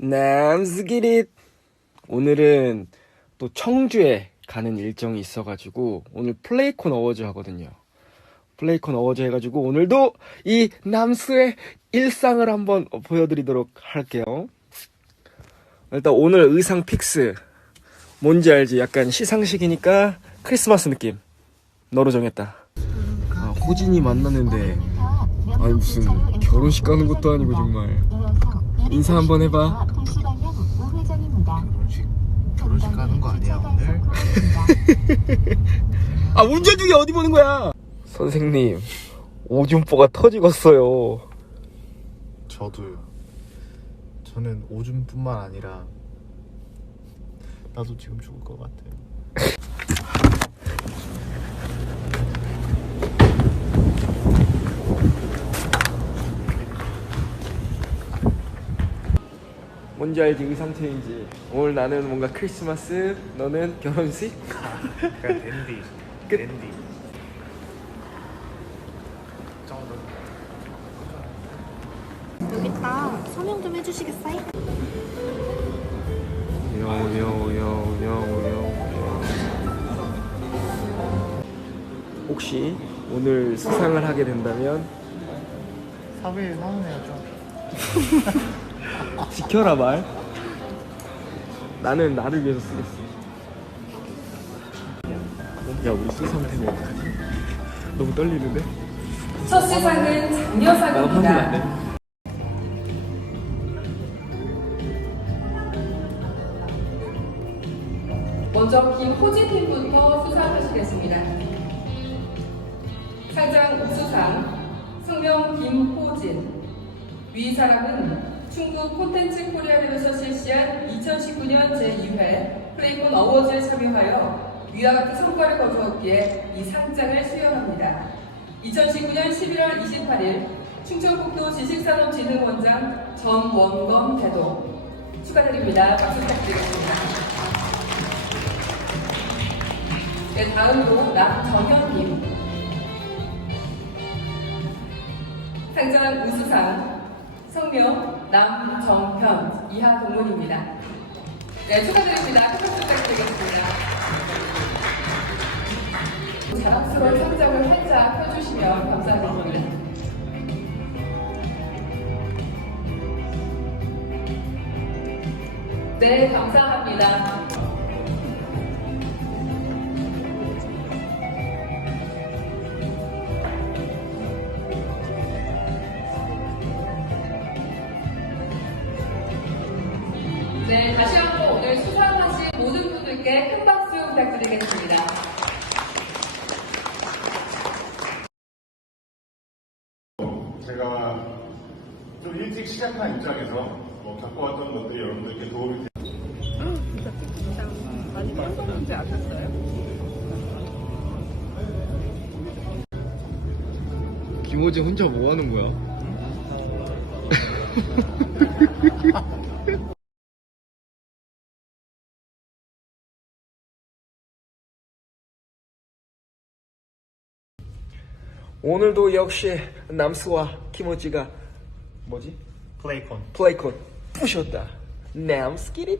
남스기릿. 오늘은 또 청주에 가는 일정이 있어가지고 오늘 플레이콘 어워즈 하거든요. 플레이콘 어워즈 해가지고 오늘도 이 남수의 일상을 한번 보여드리도록 할게요. 일단 오늘 의상 픽스. 뭔지 알지? 약간 시상식이니까 크리스마스 느낌. 너로 정했다. 아 호진이 만났는데. 아니 무슨 결혼식 가는 것도 아니고 정말 인사 한번 해봐 결혼식 결혼식 가는 거 아니야 오늘? 아 운전 중에 어디 보는 거야 선생님 오줌보가 터지겠어요 저도요. 저는 오줌뿐만 아니라 나도 지금 죽을 것 같아요. 뭔지 알지 의상 체인지 오늘 나는 뭔가 크리스마스 너는 결혼식 그러니까 댄디, 끝. 댄디. 정도. 여기 있다. 서명 좀 해주시겠어요? 요요요요요 혹시 오늘 수상을 하게 된다면 사회에 사는해야죠. 지켜라 말 나는 나를 위해서 쓰겠어 야 우리 수상 되면 어떡하지? 너무 떨리는데? 첫 시상은 장려상입니다. 돼? 먼저 김호진 팀부터 수상하시겠습니다. 상장 우수상 성명 김호진 위 사람은 충북 콘텐츠 코리아를 실시한 2019년 제2회 플레이콘 어워즈에 참여하여 위와 같은 성과를 거두었기에 이 상장을 수여합니다. 2019년 11월 28일 충청북도 지식산업진흥원장 전원검 대도 축하드립니다. 박수 부탁드리겠습니다. 네, 다음으로 남정현님 상장 우수상 성명 남정현 이하 동문입니다. 네, 축하드립니다. 큰 박수 부탁드리겠습니다. 자랑스러운 상장을 활짝 펴주시면 감사하겠습니다. 네, 감사합니다. 네, 다시 한번 오늘 수상하신 모든 분들께 큰 박수 부탁드리겠습니다. 제가 좀 일찍 시작한 입장에서 뭐 겪어왔던 것들이 여러분들께 도움이 되 김호진 혼자 뭐 하는 거야? 오늘도 역시 남수와 키모지가 뭐지? 플레이콘. 플레이콘 부셨다. 남스키릿